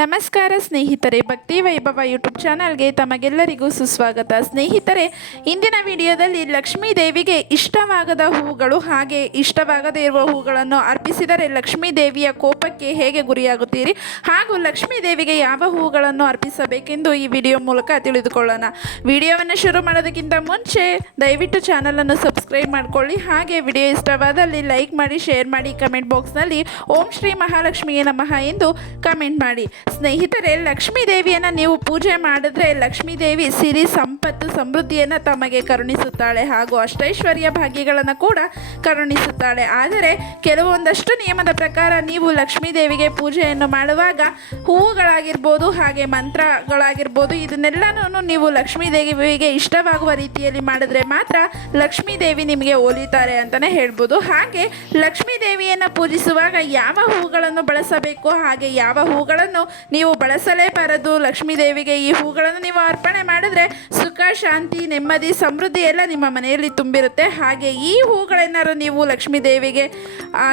ನಮಸ್ಕಾರ ಸ್ನೇಹಿತರೆ, ಭಕ್ತಿ ವೈಭವ ಯೂಟ್ಯೂಬ್ ಚಾನಲ್ಗೆ ತಮಗೆಲ್ಲರಿಗೂ ಸುಸ್ವಾಗತ. ಸ್ನೇಹಿತರೆ, ಇಂದಿನ ವಿಡಿಯೋದಲ್ಲಿ ಲಕ್ಷ್ಮೀ ದೇವಿಗೆ ಇಷ್ಟವಾಗದ ಹೂಗಳು ಹಾಗೆ ಇಷ್ಟವಾಗದೇ ಇರುವ ಹೂಗಳನ್ನು ಅರ್ಪಿಸಿದರೆ ಲಕ್ಷ್ಮೀ ದೇವಿಯ ಕೋಪಕ್ಕೆ ಹೇಗೆ ಗುರಿಯಾಗುತ್ತೀರಿ? ಹಾಗೂ ಲಕ್ಷ್ಮೀ ದೇವಿಗೆ ಯಾವ ಹೂಗಳನ್ನು ಅರ್ಪಿಸಬೇಕೆಂದು ಈ ವಿಡಿಯೋ ಮೂಲಕ ತಿಳಿದುಕೊಳ್ಳೋಣ. ವಿಡಿಯೋವನ್ನು ಶುರು ಮಾಡೋದಕ್ಕಿಂತ ಮುಂಚೆ ದಯವಿಟ್ಟು ಚಾನಲನ್ನು ಸಬ್ಸ್ಕ್ರೈಬ್ ಮಾಡಿಕೊಳ್ಳಿ. ಹಾಗೆ ವಿಡಿಯೋ ಇಷ್ಟವಾದಲ್ಲಿ ಲೈಕ್ ಮಾಡಿ, ಶೇರ್ ಮಾಡಿ, ಕಮೆಂಟ್ ಬಾಕ್ಸ್ನಲ್ಲಿ ಓಂ ಶ್ರೀ ಮಹಾಲಕ್ಷ್ಮಿಯೇ ನಮಃ ಎಂದು ಕಮೆಂಟ್ ಮಾಡಿ. ಸ್ನೇಹಿತರೆ ಲಕ್ಷ್ಮೀ ದೇವಿಯನ್ನು ನೀವು ಪೂಜೆ ಮಾಡಿದ್ರೆ ಲಕ್ಷ್ಮೀ ದೇವಿ ಸಿರಿ ಸಂಪತ್ತು ಸಮೃದ್ಧಿಯನ್ನು ತಮಗೆ ಕರುಣಿಸುತ್ತಾಳೆ ಹಾಗೂ ಅಷ್ಟೈಶ್ವರ್ಯ ಭಾಗ್ಯಗಳನ್ನು ಕೂಡ ಕರುಣಿಸುತ್ತಾಳೆ. ಆದರೆ ಕೆಲವೊಂದಷ್ಟು ನಿಯಮದ ಪ್ರಕಾರ ನೀವು ಲಕ್ಷ್ಮೀ ದೇವಿಗೆ ಪೂಜೆಯನ್ನು ಮಾಡುವಾಗ ಹೂವುಗಳಾಗಿರ್ಬೋದು ಹಾಗೆ ಮಂತ್ರಗಳಾಗಿರ್ಬೋದು ಇದನ್ನೆಲ್ಲನೂ ನೀವು ಲಕ್ಷ್ಮೀ ದೇವಿಗೆ ಇಷ್ಟವಾಗುವ ರೀತಿಯಲ್ಲಿ ಮಾಡಿದ್ರೆ ಮಾತ್ರ ಲಕ್ಷ್ಮೀ ದೇವಿ ನಿಮಗೆ ಒಲಿತಾರೆ ಅಂತಲೇ ಹೇಳ್ಬೋದು. ಹಾಗೆ ಲಕ್ಷ್ಮೀ ದೇವಿಯನ್ನು ಪೂಜಿಸುವಾಗ ಯಾವ ಹೂಗಳನ್ನು ಬಳಸಬೇಕು, ಹಾಗೆ ಯಾವ ಹೂಗಳನ್ನು ನೀವು ಬಳಸಲೇಬಾರದು ಲಕ್ಷ್ಮೀ ದೇವಿಗೆ ಈ ಹೂಗಳನ್ನು ನೀವು ಅರ್ಪಣೆ ಮಾಡಿದ್ರೆ ಸುಖ, ಶಾಂತಿ, ನೆಮ್ಮದಿ, ಸಮೃದ್ಧಿ ಎಲ್ಲ ನಿಮ್ಮ ಮನೆಯಲ್ಲಿ ತುಂಬಿರುತ್ತೆ. ಹಾಗೆ ಈ ಹೂಗಳೇನಾದ್ರು ನೀವು ಲಕ್ಷ್ಮೀ ದೇವಿಗೆ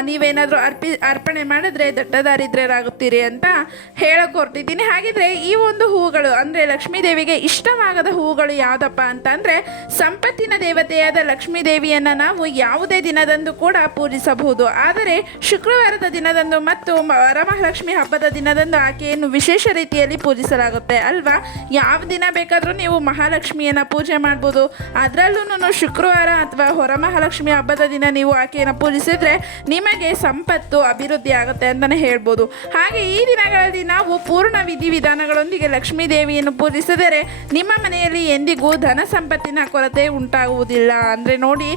ನೀವೇನಾದರೂ ಅರ್ಪಿ, ಅರ್ಪಣೆ ಮಾಡಿದ್ರೆ ದಟ್ಟದಾರಿದ್ರ್ಯರಾಗುತ್ತೀರಿ ಅಂತ ಹೇಳಕ್ ಹೊರ್ತಿದ್ದೀನಿ ಹಾಗಿದ್ರೆ ಈ ಒಂದು ಹೂಗಳು ಅಂದರೆ ಲಕ್ಷ್ಮೀ ದೇವಿಗೆ ಇಷ್ಟವಾಗದ ಹೂಗಳು ಯಾವುದಪ್ಪ ಅಂತಂದರೆ ಸಂಪತ್ತಿನ ದೇವತೆಯಾದ ಲಕ್ಷ್ಮೀ ದೇವಿಯನ್ನು ನಾವು ಯಾವುದೇ ದಿನದಂದು ಕೂಡ ಪೂಜಿಸಬಹುದು. ಆದರೆ ಶುಕ್ರವಾರದ ದಿನದಂದು ಮತ್ತು ವರಮಹಾಲಕ್ಷ್ಮಿ ಹಬ್ಬದ ದಿನದಂದು ಆಕೆಯನ್ನು ವಿಶೇಷ ರೀತಿಯಲ್ಲಿ ಪೂಜಿಸಲಾಗುತ್ತೆ ಅಲ್ವಾ? ಯಾವ ದಿನ ಬೇಕಾದರೂ ನೀವು ಮಹಾಲಕ್ಷ್ಮಿಯನ್ನು ಪೂಜೆ ಮಾಡ್ಬೋದು. ಅದರಲ್ಲೂ ಶುಕ್ರವಾರ ಅಥವಾ ಹೊರಮಹಾಲಕ್ಷ್ಮಿ ಹಬ್ಬದ ದಿನ ನೀವು ಆಕೆಯನ್ನು ಪೂಜಿಸಿದ್ರೆ ನಿಮಗೆ ಸಂಪತ್ತು, ಅಭಿವೃದ್ಧಿ ಆಗುತ್ತೆ ಅಂತಲೇ ಹೇಳ್ಬೋದು. ಹಾಗೆ ಈ ದಿನಗಳಲ್ಲಿ ನಾವು ಪೂರ್ಣ ವಿಧಿವಿಧಾನಗಳೊಂದಿಗೆ ಲಕ್ಷ್ಮೀ ದೇವಿಯನ್ನು ಪೂಜಿಸಿದರೆ ನಿಮ್ಮ ಮನೆಯಲ್ಲಿ ಎಂದಿಗೂ ಧನ ಸಂಪತ್ತಿನ ಕೊರತೆ ಉಂಟಾಗುವುದಿಲ್ಲ. ಅಂದರೆ ನೋಡಿ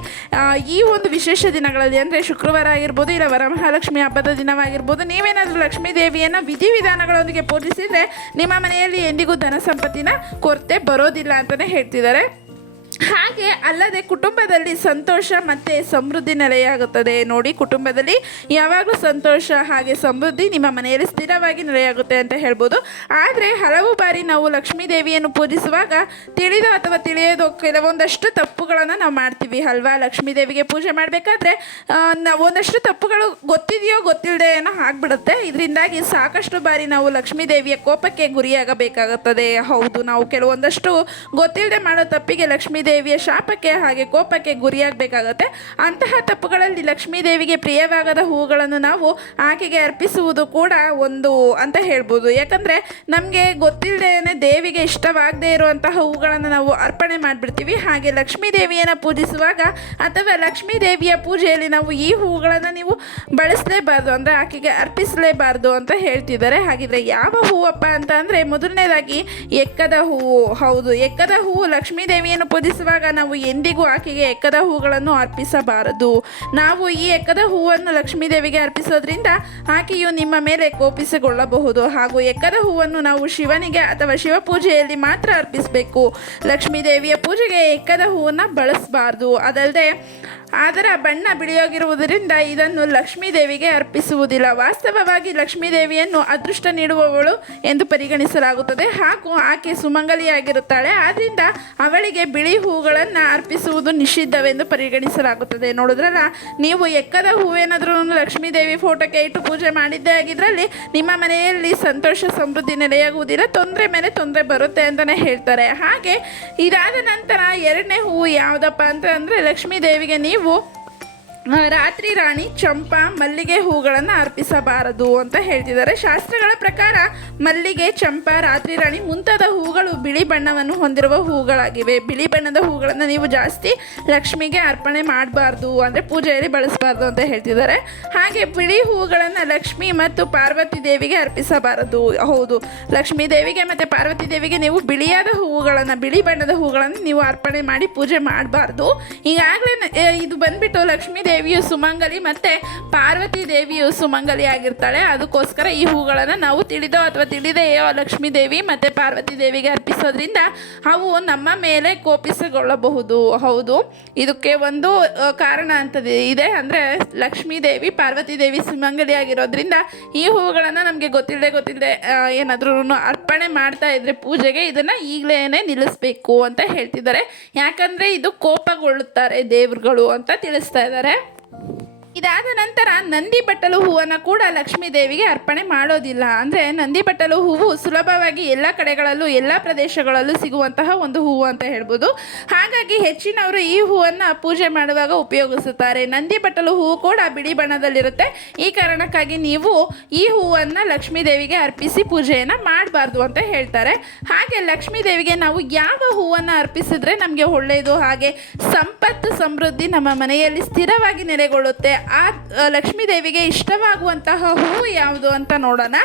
ಈ ಒಂದು ವಿಶೇಷ ದಿನಗಳಲ್ಲಿ ಅಂದರೆ ಶುಕ್ರವಾರ ಆಗಿರ್ಬೋದು, ಇಲ್ಲ ವರಮಹಾಲಕ್ಷ್ಮಿ ಹಬ್ಬದ ದಿನವಾಗಿರ್ಬೋದು, ನೀವೇನಾದರೂ ಲಕ್ಷ್ಮೀ ದೇವಿಯನ್ನು ವಿಧಿವಿಧಾನಗಳೊಂದಿಗೆ ಪೋಲಿಸಿದರೆ ನಿಮ್ಮ ಮನೆಯಲ್ಲಿ ಎಂದಿಗೂ ಧನ ಸಂಪತ್ತಿನ ಕೊರತೆ ಬರೋದಿಲ್ಲ ಅಂತಲೇ ಹೇಳ್ತಿದ್ದಾರೆ. ಹಾಗೆ ಅಲ್ಲದೆ ಕುಟುಂಬದಲ್ಲಿ ಸಂತೋಷ ಮತ್ತು ಸಮೃದ್ಧಿ ನೆಲೆಯಾಗುತ್ತದೆ. ನೋಡಿ, ಕುಟುಂಬದಲ್ಲಿ ಯಾವಾಗಲೂ ಸಂತೋಷ ಹಾಗೆ ಸಮೃದ್ಧಿ ನಿಮ್ಮ ಮನೆಯಲ್ಲಿ ಸ್ಥಿರವಾಗಿ ನೆಲೆಯಾಗುತ್ತೆ ಅಂತ ಹೇಳ್ಬೋದು. ಆದರೆ ಹಲವು ಬಾರಿ ನಾವು ಲಕ್ಷ್ಮೀ ದೇವಿಯನ್ನು ಪೂಜಿಸುವಾಗ ತಿಳಿದು ಅಥವಾ ತಿಳಿಯೋದು ಕೆಲವೊಂದಷ್ಟು ತಪ್ಪುಗಳನ್ನು ನಾವು ಮಾಡ್ತೀವಿ ಅಲ್ವಾ? ಲಕ್ಷ್ಮೀ ದೇವಿಗೆ ಪೂಜೆ ಮಾಡಬೇಕಾದ್ರೆ ಒಂದಷ್ಟು ತಪ್ಪುಗಳು ಗೊತ್ತಿದೆಯೋ ಗೊತ್ತಿಲ್ಲದೆ ಏನೋ ಆಗ್ಬಿಡುತ್ತೆ. ಇದರಿಂದಾಗಿ ಸಾಕಷ್ಟು ಬಾರಿ ನಾವು ಲಕ್ಷ್ಮೀ ದೇವಿಯ ಕೋಪಕ್ಕೆ ಗುರಿಯಾಗಬೇಕಾಗುತ್ತದೆ. ಹೌದು, ನಾವು ಕೆಲವೊಂದಷ್ಟು ಗೊತ್ತಿಲ್ಲದೆ ಮಾಡೋ ತಪ್ಪಿಗೆ ಲಕ್ಷ್ಮೀ ದೇವಿಯ ಶಾಪಕ್ಕೆ ಹಾಗೆ ಕೋಪಕ್ಕೆ ಗುರಿಯಾಗಬೇಕಾಗತ್ತೆ. ಅಂತಹ ತಪ್ಪುಗಳಲ್ಲಿ ಲಕ್ಷ್ಮೀ ದೇವಿಗೆ ಪ್ರಿಯವಾಗದ ಹೂಗಳನ್ನು ನಾವು ಆಕೆಗೆ ಅರ್ಪಿಸುವುದು ಕೂಡ ಒಂದು ಅಂತ ಹೇಳ್ಬೋದು. ಯಾಕಂದರೆ ನಮಗೆ ಗೊತ್ತಿಲ್ಲದೇನೆ ದೇವಿಗೆ ಇಷ್ಟವಾಗದೇ ಇರುವಂತಹ ಹೂಗಳನ್ನು ನಾವು ಅರ್ಪಣೆ ಮಾಡಿಬಿಡ್ತೀವಿ. ಹಾಗೆ ಲಕ್ಷ್ಮೀ ದೇವಿಯನ್ನು ಪೂಜಿಸುವಾಗ ಅಥವಾ ಲಕ್ಷ್ಮೀ ದೇವಿಯ ಪೂಜೆಯಲ್ಲಿ ನಾವು ಈ ಹೂಗಳನ್ನು ನೀವು ಬಳಸಲೇಬಾರ್ದು, ಅಂದರೆ ಆಕೆಗೆ ಅರ್ಪಿಸಲೇಬಾರ್ದು ಅಂತ ಹೇಳ್ತಿದ್ದಾರೆ. ಹಾಗಿದ್ರೆ ಯಾವ ಹೂವಪ್ಪ ಅಂತ ಅಂದರೆ ಮೊದಲನೇದಾಗಿ ಎಕ್ಕದ ಹೂವು ಹೌದು, ಎಕ್ಕದ ಹೂವು ಲಕ್ಷ್ಮೀ ದೇವಿಯನ್ನು ಪೂಜಿಸುವಾಗ ನಾವು ಎಂದಿಗೂ ಆಕೆಗೆ ಎಕ್ಕದ ಹೂಗಳನ್ನು ಅರ್ಪಿಸಬಾರದು. ನಾವು ಈ ಎಕ್ಕದ ಹೂವನ್ನು ಲಕ್ಷ್ಮೀ ದೇವಿಗೆ ಅರ್ಪಿಸೋದ್ರಿಂದ ಆಕೆಯು ನಿಮ್ಮ ಮೇಲೆ ಕೋಪಿಸಿಕೊಳ್ಳಬಹುದು. ಹಾಗೂ ಎಕ್ಕದ ಹೂವನ್ನು ನಾವು ಶಿವನಿಗೆ ಅಥವಾ ಶಿವ ಪೂಜೆಯಲ್ಲಿ ಮಾತ್ರ ಅರ್ಪಿಸಬೇಕು. ಲಕ್ಷ್ಮೀ ದೇವಿಯ ಪೂಜೆಗೆ ಎಕ್ಕದ ಹೂವನ್ನು ಬಳಸಬಾರ್ದು. ಅದಲ್ಲದೆ ಅದರ ಬಣ್ಣ ಬಿಳಿಯೋಗಿರುವುದರಿಂದ ಇದನ್ನು ಲಕ್ಷ್ಮೀ ದೇವಿಗೆ ಅರ್ಪಿಸುವುದಿಲ್ಲ. ವಾಸ್ತವವಾಗಿ ಲಕ್ಷ್ಮೀದೇವಿಯನ್ನು ಅದೃಷ್ಟ ನೀಡುವವಳು ಎಂದು ಪರಿಗಣಿಸಲಾಗುತ್ತದೆ. ಹಾಗೂ ಆಕೆ ಸುಮಂಗಲಿಯಾಗಿರುತ್ತಾಳೆ. ಆದ್ದರಿಂದ ಅವಳಿಗೆ ಬಿಳಿ ಹೂಗಳನ್ನು ಅರ್ಪಿಸುವುದು ನಿಷಿದ್ಧವೆಂದು ಪರಿಗಣಿಸಲಾಗುತ್ತದೆ. ನೋಡಿದ್ರಲ್ಲ, ನೀವು ಎಕ್ಕದ ಹೂವೇನಾದರೂ ಲಕ್ಷ್ಮೀ ದೇವಿ ಫೋಟೋಕ್ಕೆ ಇಟ್ಟು ಪೂಜೆ ಮಾಡಿದ್ದೇ ಆಗಿದ್ರಲ್ಲಿ ನಿಮ್ಮ ಮನೆಯಲ್ಲಿ ಸಂತೋಷ ಸಮೃದ್ಧಿ ನೆಲೆಯಾಗುವುದಿಲ್ಲ. ತೊಂದರೆ ಮೇಲೆ ತೊಂದರೆ ಬರುತ್ತೆ ಅಂತಲೇ ಹೇಳ್ತಾರೆ. ಹಾಗೆ ಇದಾದ ನಂತರ ಎರಡನೇ ಹೂವು ಯಾವುದಪ್ಪ ಅಂತ ಅಂದರೆ ಲಕ್ಷ್ಮೀ ದೇವಿಗೆ ನೀವು ಆ, ರಾತ್ರಿ ರಾಣಿ ಚಂಪಾ ಮಲ್ಲಿಗೆ ಹೂಗಳನ್ನು ಅರ್ಪಿಸಬಾರದು ಅಂತ ಹೇಳ್ತಿದ್ದಾರೆ. ಶಾಸ್ತ್ರಗಳ ಪ್ರಕಾರ ಮಲ್ಲಿಗೆ, ಚಂಪಾ, ರಾತ್ರಿ ರಾಣಿ ಮುಂತಾದ ಹೂಗಳು ಬಿಳಿ ಬಣ್ಣವನ್ನು ಹೊಂದಿರುವ ಹೂಗಳಾಗಿವೆ. ಬಿಳಿ ಬಣ್ಣದ ಹೂಗಳನ್ನು ನೀವು ಜಾಸ್ತಿ ಲಕ್ಷ್ಮಿಗೆ ಅರ್ಪಣೆ ಮಾಡಬಾರ್ದು ಅಂದರೆ ಪೂಜೆಯಲ್ಲಿ ಬಳಸಬಾರ್ದು ಅಂತ ಹೇಳ್ತಿದ್ದಾರೆ. ಹಾಗೆ ಬಿಳಿ ಹೂಗಳನ್ನು ಲಕ್ಷ್ಮಿ ಮತ್ತು ಪಾರ್ವತಿ ದೇವಿಗೆ ಅರ್ಪಿಸಬಾರದು. ಹೌದು, ಲಕ್ಷ್ಮೀ ದೇವಿಗೆ ಮತ್ತು ಪಾರ್ವತಿ ದೇವಿಗೆ ನೀವು ಬಿಳಿಯಾದ ಹೂವುಗಳನ್ನು ಬಿಳಿ ಬಣ್ಣದ ಹೂಗಳನ್ನು ನೀವು ಅರ್ಪಣೆ ಮಾಡಿ ಪೂಜೆ ಮಾಡಬಾರ್ದು. ಈಗಾಗಲೇ ಇದು ಬಂದುಬಿಟ್ಟು ಲಕ್ಷ್ಮೀ ದೇವಿಯು ಸುಮಂಗಲಿ ಮತ್ತು ಪಾರ್ವತಿ ದೇವಿಯು ಸುಮಂಗಲಿ ಆಗಿರ್ತಾಳೆ ಅದಕ್ಕೋಸ್ಕರ ಈ ಹೂಗಳನ್ನು ನಾವು ತಿಳಿದೋ ಅಥವಾ ತಿಳಿದೆಯೋ ಲಕ್ಷ್ಮೀ ದೇವಿ ಮತ್ತು ಪಾರ್ವತಿ ದೇವಿಗೆ ಅರ್ಪಿಸೋದ್ರಿಂದ ಅವು ನಮ್ಮ ಮೇಲೆ ಕೋಪಿಸಿಕೊಳ್ಳಬಹುದು ಹೌದು, ಇದಕ್ಕೆ ಒಂದು ಕಾರಣ ಅಂತದೆ ಇದೆ. ಅಂದರೆ ಲಕ್ಷ್ಮೀ ದೇವಿ, ಪಾರ್ವತಿ ದೇವಿ ಸುಮಂಗಲಿ ಆಗಿರೋದ್ರಿಂದ ಈ ಹೂಗಳನ್ನು ನಮಗೆ ಗೊತ್ತಿಲ್ಲದೆ ಗೊತ್ತಿಲ್ಲದೆ ಏನಾದ್ರೂ ಅರ್ಪಣೆ ಮಾಡ್ತಾ ಇದ್ರೆ ಪೂಜೆಗೆ ಇದನ್ನು ಈಗಲೇ ನಿಲ್ಲಿಸಬೇಕು ಅಂತ ಹೇಳ್ತಿದ್ದಾರೆ. ಯಾಕಂದರೆ ಇದು ಕೋಪಗೊಳ್ಳುತ್ತಾರೆ ದೇವರುಗಳು ಅಂತ ತಿಳಿಸ್ತಾ ಇದ್ದಾರೆ. ಇದಾದ ನಂತರ ನಂದಿ ಬಟ್ಟಲು ಹೂವನ್ನು ಕೂಡ ಲಕ್ಷ್ಮೀ ದೇವಿಗೆ ಅರ್ಪಣೆ ಮಾಡೋದಿಲ್ಲ. ಅಂದರೆ ನಂದಿ ಬಟ್ಟಲು ಹೂವು ಸುಲಭವಾಗಿ ಎಲ್ಲ ಕಡೆಗಳಲ್ಲೂ, ಎಲ್ಲ ಪ್ರದೇಶಗಳಲ್ಲೂ ಸಿಗುವಂತಹ ಒಂದು ಹೂವು ಅಂತ ಹೇಳ್ಬೋದು. ಹಾಗಾಗಿ ಹೆಚ್ಚಿನವರು ಈ ಹೂವನ್ನು ಪೂಜೆ ಮಾಡುವಾಗ ಉಪಯೋಗಿಸುತ್ತಾರೆ. ನಂದಿ ಬಟ್ಟಲು ಹೂವು ಕೂಡ ಬಿಳಿ ಬಣ್ಣದಲ್ಲಿರುತ್ತೆ. ಈ ಕಾರಣಕ್ಕಾಗಿ ನೀವು ಈ ಹೂವನ್ನು ಲಕ್ಷ್ಮೀ ದೇವಿಗೆ ಅರ್ಪಿಸಿ ಪೂಜೆಯನ್ನು ಮಾಡಬಾರ್ದು ಅಂತ ಹೇಳ್ತಾರೆ. ಹಾಗೆ ಲಕ್ಷ್ಮೀ ದೇವಿಗೆ ನಾವು ಯಾವ ಹೂವನ್ನು ಅರ್ಪಿಸಿದ್ರೆ ನಮಗೆ ಒಳ್ಳೆಯದು? ಹಾಗೆ ಸಂಪತ್ತು ಸಮೃದ್ಧಿ ನಮ್ಮ ಮನೆಯಲ್ಲಿ ಸ್ಥಿರವಾಗಿ ನೆಲೆಗೊಳ್ಳುತ್ತೆ. ಆ ಲಕ್ಷ್ಮೀ ದೇವಿಗೆ ಇಷ್ಟವಾಗುವಂತಹ ಹೂವು ಯಾವುದು ಅಂತ ನೋಡೋಣ.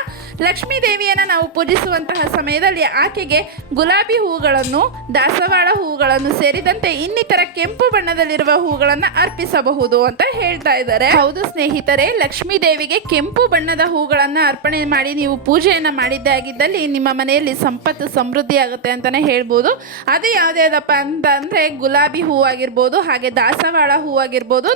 ಲಕ್ಷ್ಮೀ ದೇವಿಯನ್ನು ನಾವು ಪೂಜಿಸುವಂತಹ ಸಮಯದಲ್ಲಿ ಆಕೆಗೆ ಗುಲಾಬಿ ಹೂಗಳನ್ನು, ದಾಸವಾಳ ಹೂಗಳನ್ನು ಸೇರಿದಂತೆ ಇನ್ನಿತರ ಕೆಂಪು ಬಣ್ಣದಲ್ಲಿರುವ ಹೂಗಳನ್ನು ಅರ್ಪಿಸಬಹುದು ಅಂತ ಹೇಳ್ತಾ ಇದ್ದಾರೆ. ಹೌದು ಸ್ನೇಹಿತರೆ ಲಕ್ಷ್ಮೀ ದೇವಿಗೆ ಕೆಂಪು ಬಣ್ಣದ ಹೂಗಳನ್ನು ಅರ್ಪಣೆ ಮಾಡಿ ನೀವು ಪೂಜೆಯನ್ನು ಮಾಡಿದ್ದಾಗಿದ್ದಲ್ಲಿ ನಿಮ್ಮ ಮನೆಯಲ್ಲಿ ಸಂಪತ್ತು ಸಮೃದ್ಧಿ ಆಗುತ್ತೆ ಅಂತಾನೆ ಹೇಳ್ಬೋದು. ಅದು ಯಾವುದ್ಯಾವ್ದಪ್ಪ ಅಂತ ಅಂದರೆ ಗುಲಾಬಿ ಹೂವಾಗಿರ್ಬೋದು ಹಾಗೆ ದಾಸವಾಳ ಹೂವಾಗಿರ್ಬೋದು ಆಗಿರ್ಬೋದು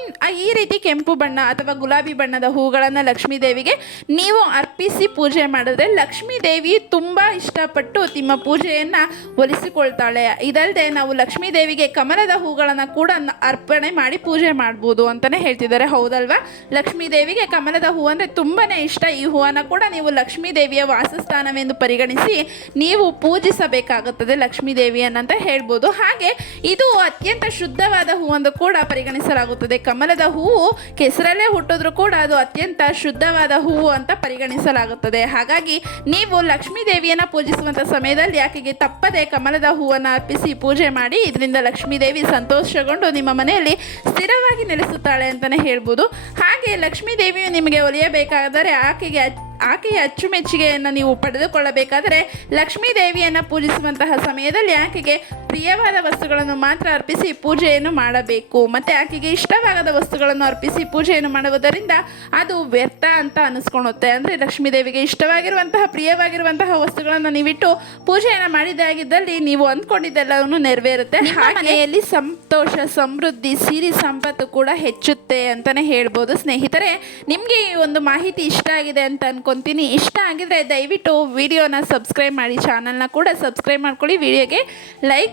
ಈ ರೀತಿ ಕೆಂಪು ಬಣ್ಣ ಅಥವಾ ಗುಲಾಬಿ ಬಣ್ಣದ ಹೂಗಳನ್ನು ಲಕ್ಷ್ಮೀ ದೇವಿಗೆ ನೀವು ಅರ್ಪಿಸಿ ಪೂಜೆ ಮಾಡಿದ್ರೆ ಲಕ್ಷ್ಮೀ ದೇವಿ ತುಂಬ ಇಷ್ಟಪಟ್ಟು ತಿಮ್ಮ ಪೂಜೆಯನ್ನು ಒಲಿಸಿಕೊಳ್ತಾಳೆ. ಇದಲ್ಲದೆ ನಾವು ಲಕ್ಷ್ಮೀ ದೇವಿಗೆ ಕಮಲದ ಹೂಗಳನ್ನು ಕೂಡ ಅರ್ಪಣೆ ಮಾಡಿ ಪೂಜೆ ಮಾಡ್ಬೋದು ಅಂತಲೇ ಹೇಳ್ತಿದ್ದಾರೆ. ಹೌದಲ್ವಾ? ಲಕ್ಷ್ಮೀ ದೇವಿಗೆ ಕಮಲದ ಹೂ ಅಂದರೆ ತುಂಬಾ ಇಷ್ಟ. ಈ ಹೂವನ್ನು ಕೂಡ ನೀವು ಲಕ್ಷ್ಮೀ ದೇವಿಯ ವಾಸಸ್ಥಾನವೆಂದು ಪರಿಗಣಿಸಿ ನೀವು ಪೂಜಿಸಬೇಕಾಗುತ್ತದೆ ಲಕ್ಷ್ಮೀ ದೇವಿಯನ್ನಂತ ಹೇಳ್ಬೋದು. ಹಾಗೆ ಇದು ಅತ್ಯಂತ ಶುದ್ಧವಾದ ಹೂವನ್ನು ಕೂಡ ಪರಿಗಣಿಸಲಾಗುತ್ತದೆ. ಕಮಲದ ಹೂವು ಕೆಸರಲ್ಲೇ ಹುಟ್ಟಿದ್ರು ಕೂಡ ಅದು ಅತ್ಯಂತ ಶುದ್ಧವಾದ ಹೂವು ಅಂತ ಪರಿಗಣಿಸಲಾಗುತ್ತದೆ. ಹಾಗಾಗಿ ನೀವು ಲಕ್ಷ್ಮೀ ದೇವಿಯನ್ನು ಪೂಜಿಸುವಂಥ ಸಮಯದಲ್ಲಿ ಆಕೆಗೆ ತಪ್ಪದೆ ಕಮಲದ ಹೂವನ್ನು ಅರ್ಪಿಸಿ ಪೂಜೆ ಮಾಡಿ ಇದರಿಂದ ಲಕ್ಷ್ಮೀ ದೇವಿ ಸಂತೋಷಗೊಂಡು ನಿಮ್ಮ ಮನೆಯಲ್ಲಿ ಸ್ಥಿರವಾಗಿ ನೆಲೆಸುತ್ತಾಳೆ ಅಂತಲೇ ಹೇಳ್ಬೋದು. ಹಾಗೆ ಲಕ್ಷ್ಮೀ ದೇವಿಯು ನಿಮಗೆ ಒಲಿಯಬೇಕಾದರೆ ಆಕೆಗೆ ಆಕೆಯ ಅಚ್ಚುಮೆಚ್ಚುಗೆಯನ್ನು ನೀವು ಪಡೆದುಕೊಳ್ಳಬೇಕಾದರೆ ಲಕ್ಷ್ಮೀ ದೇವಿಯನ್ನು ಪೂಜಿಸುವಂತಹ ಸಮಯದಲ್ಲಿ ಆಕೆಗೆ ಪ್ರಿಯವಾದ ವಸ್ತುಗಳನ್ನು ಮಾತ್ರ ಅರ್ಪಿಸಿ ಪೂಜೆಯನ್ನು ಮಾಡಬೇಕು. ಮತ್ತು ಆಕೆಗೆ ಇಷ್ಟವಾಗದ ವಸ್ತುಗಳನ್ನು ಅರ್ಪಿಸಿ ಪೂಜೆಯನ್ನು ಮಾಡುವುದರಿಂದ ಅದು ವ್ಯರ್ಥ ಅಂತ ಅನಿಸ್ಕೊಳುತ್ತೆ ಅಂದರೆ ಲಕ್ಷ್ಮೀ ದೇವಿಗೆ ಇಷ್ಟವಾಗಿರುವಂತಹ ಪ್ರಿಯವಾಗಿರುವಂತಹ ವಸ್ತುಗಳನ್ನು ನೀವಿಟ್ಟು ಪೂಜೆಯನ್ನು ಮಾಡಿದಾಗಿದ್ದಲ್ಲಿ ನೀವು ಅಂದ್ಕೊಂಡಿದ್ದೆಲ್ಲವನ್ನು ನೆರವೇರುತ್ತೆ. ಮನೆಯಲ್ಲಿ ಸಂತೋಷ ಸಮೃದ್ಧಿ ಸಿರಿ ಸಂಪತ್ತು ಕೂಡ ಹೆಚ್ಚುತ್ತೆ ಅಂತಲೇ ಹೇಳ್ಬೋದು ಸ್ನೇಹಿತರೆ. ನಿಮಗೆ ಈ ಒಂದು ಮಾಹಿತಿ ಇಷ್ಟ ಆಗಿದೆ ಅಂತ ಅನ್ಕೊಂತೀನಿ. ಇಷ್ಟ ಆಗಿದ್ರೆ ದಯವಿಟ್ಟು ವಿಡಿಯೋನ ಸಬ್ಸ್ಕ್ರೈಬ್ ಮಾಡಿ. ಚಾನಲ್ನ ಕೂಡ ಸಬ್ಸ್ಕ್ರೈಬ್ ಮಾಡ್ಕೊಳ್ಳಿ. ವಿಡಿಯೋಗೆ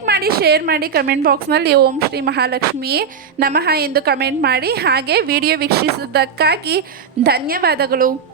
ಮಾಡಿ ಶೇರ್ ಮಾಡಿ ಕಮೆಂಟ್ ಬಾಕ್ಸ್ನಲ್ಲಿ ಓಂ ಶ್ರೀ ಮಹಾಲಕ್ಷ್ಮಿ ನಮಃ ಎಂದು ಕಮೆಂಟ್ ಮಾಡಿ. ಹಾಗೆ ವಿಡಿಯೋ ವೀಕ್ಷಿಸಿದ್ದಕ್ಕಾಗಿ ಧನ್ಯವಾದಗಳು.